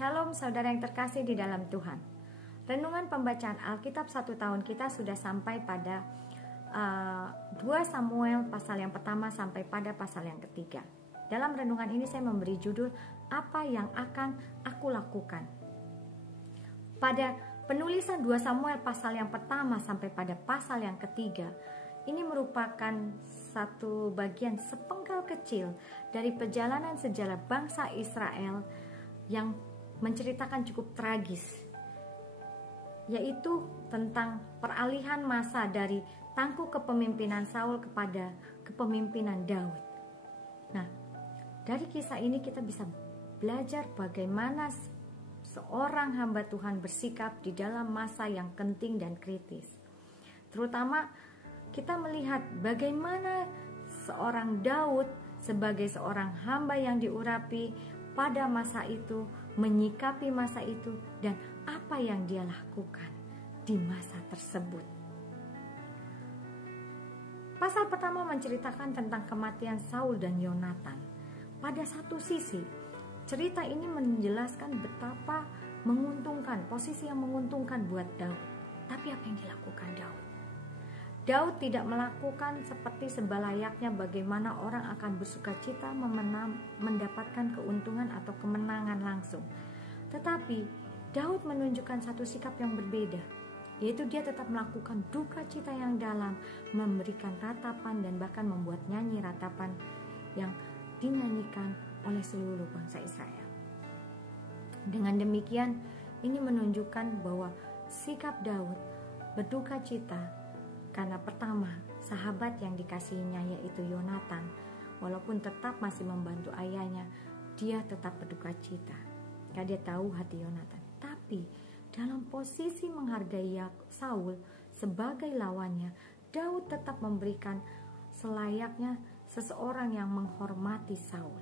Shalom saudara yang terkasih di dalam Tuhan. Renungan pembacaan Alkitab 1 tahun kita sudah sampai pada 2 Samuel pasal yang pertama sampai pada pasal yang ketiga. Dalam renungan ini saya memberi judul apa yang akan aku lakukan. Pada penulisan 2 Samuel pasal yang pertama sampai pada pasal yang ketiga, ini merupakan satu bagian sepenggal kecil dari perjalanan sejarah bangsa Israel yang menceritakan cukup tragis, yaitu tentang peralihan masa dari tangku kepemimpinan Saul kepada kepemimpinan Daud. Nah, dari kisah ini kita bisa belajar bagaimana seorang hamba Tuhan bersikap di dalam masa yang genting dan kritis. Terutama kita melihat bagaimana seorang Daud sebagai seorang hamba yang diurapi pada masa itu, menyikapi masa itu, dan apa yang dia lakukan di masa tersebut. Pasal pertama menceritakan tentang kematian Saul dan Yonatan. Pada satu sisi, cerita ini menjelaskan betapa menguntungkan, posisi yang menguntungkan buat Daud. Tapi apa yang dilakukan Daud? Daud tidak melakukan seperti sebalayaknya bagaimana orang akan bersukacita mendapatkan keuntungan atau kemenangan langsung. Tetapi Daud menunjukkan satu sikap yang berbeda, yaitu dia tetap melakukan duka cita yang dalam, memberikan ratapan dan bahkan membuat nyanyi ratapan yang dinyanyikan oleh seluruh bangsa Israel. Dengan demikian, ini menunjukkan bahwa sikap Daud berduka cita karena pertama, sahabat yang dikasihinya yaitu Yonatan, walaupun tetap masih membantu ayahnya, dia tetap berduka cita karena dia tahu hati Yonatan. Tapi dalam posisi menghargai Saul sebagai lawannya, Daud tetap memberikan selayaknya seseorang yang menghormati Saul.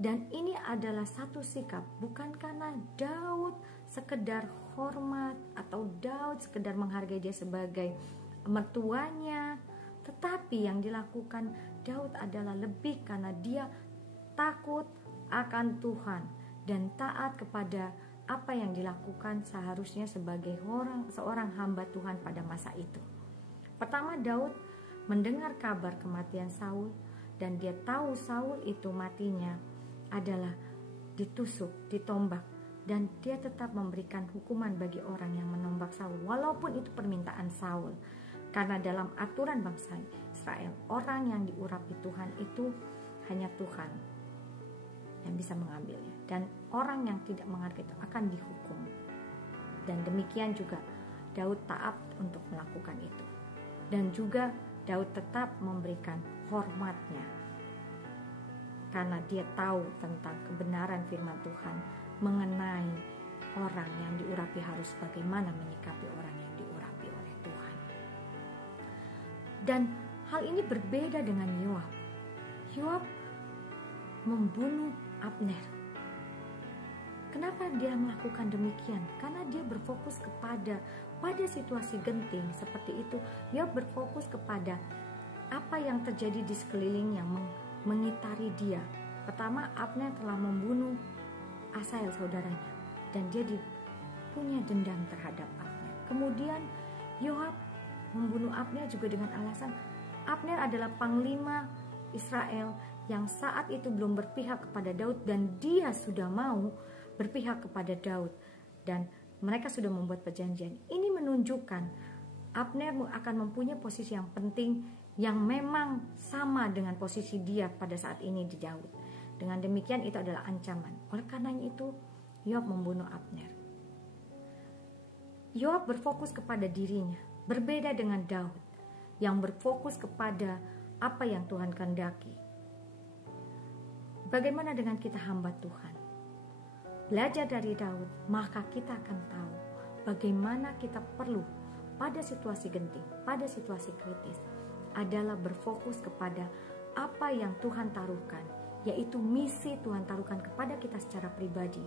Dan ini adalah satu sikap, bukan karena Daud sekedar hormat atau Daud sekedar menghargai dia sebagai mertuanya, tetapi yang dilakukan Daud adalah lebih karena dia takut akan Tuhan dan taat kepada apa yang dilakukan seharusnya sebagai seorang hamba Tuhan pada masa itu. Pertama, Daud mendengar kabar kematian Saul dan dia tahu Saul itu matinya adalah ditusuk, ditombak, dan dia tetap memberikan hukuman bagi orang yang menombak Saul, walaupun itu permintaan Saul. Karena dalam aturan bangsa Israel, orang yang diurapi Tuhan itu hanya Tuhan yang bisa mengambilnya, dan orang yang tidak menghargai itu akan dihukum. Dan demikian juga Daud taat untuk melakukan itu, dan juga Daud tetap memberikan hormatnya karena dia tahu tentang kebenaran firman Tuhan mengenai orang yang diurapi harus bagaimana menyikapi orang yang diurapi oleh Tuhan. Dan hal ini berbeda dengan Yoab. Yoab membunuh Abner. Kenapa dia melakukan demikian? Karena dia berfokus pada situasi genting seperti itu. Yoab berfokus kepada apa yang terjadi di sekeliling yang mengitari dia. Pertama, Abner telah membunuh Asael saudaranya dan dia punya dendam terhadap Abner. Kemudian Yoab membunuh Abner juga dengan alasan Abner adalah panglima Israel yang saat itu belum berpihak kepada Daud dan dia sudah mau berpihak kepada Daud dan mereka sudah membuat perjanjian. Ini menunjukkan Abner akan mempunyai posisi yang penting yang memang sama dengan posisi dia pada saat ini di Daud. Dengan demikian itu adalah ancaman. Oleh karenanya itu Yoab membunuh Abner. Yoab berfokus kepada dirinya, berbeda dengan Daud yang berfokus kepada apa yang Tuhan kehendaki. Bagaimana dengan kita hamba Tuhan? Belajar dari Daud, maka kita akan tahu bagaimana kita perlu pada situasi genting, pada situasi kritis adalah berfokus kepada apa yang Tuhan taruhkan, yaitu misi Tuhan taruhkan kepada kita secara pribadi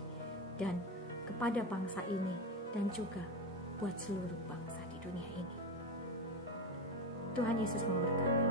dan kepada bangsa ini dan juga buat seluruh bangsa di dunia ini. Tuhan Yesus memberkati.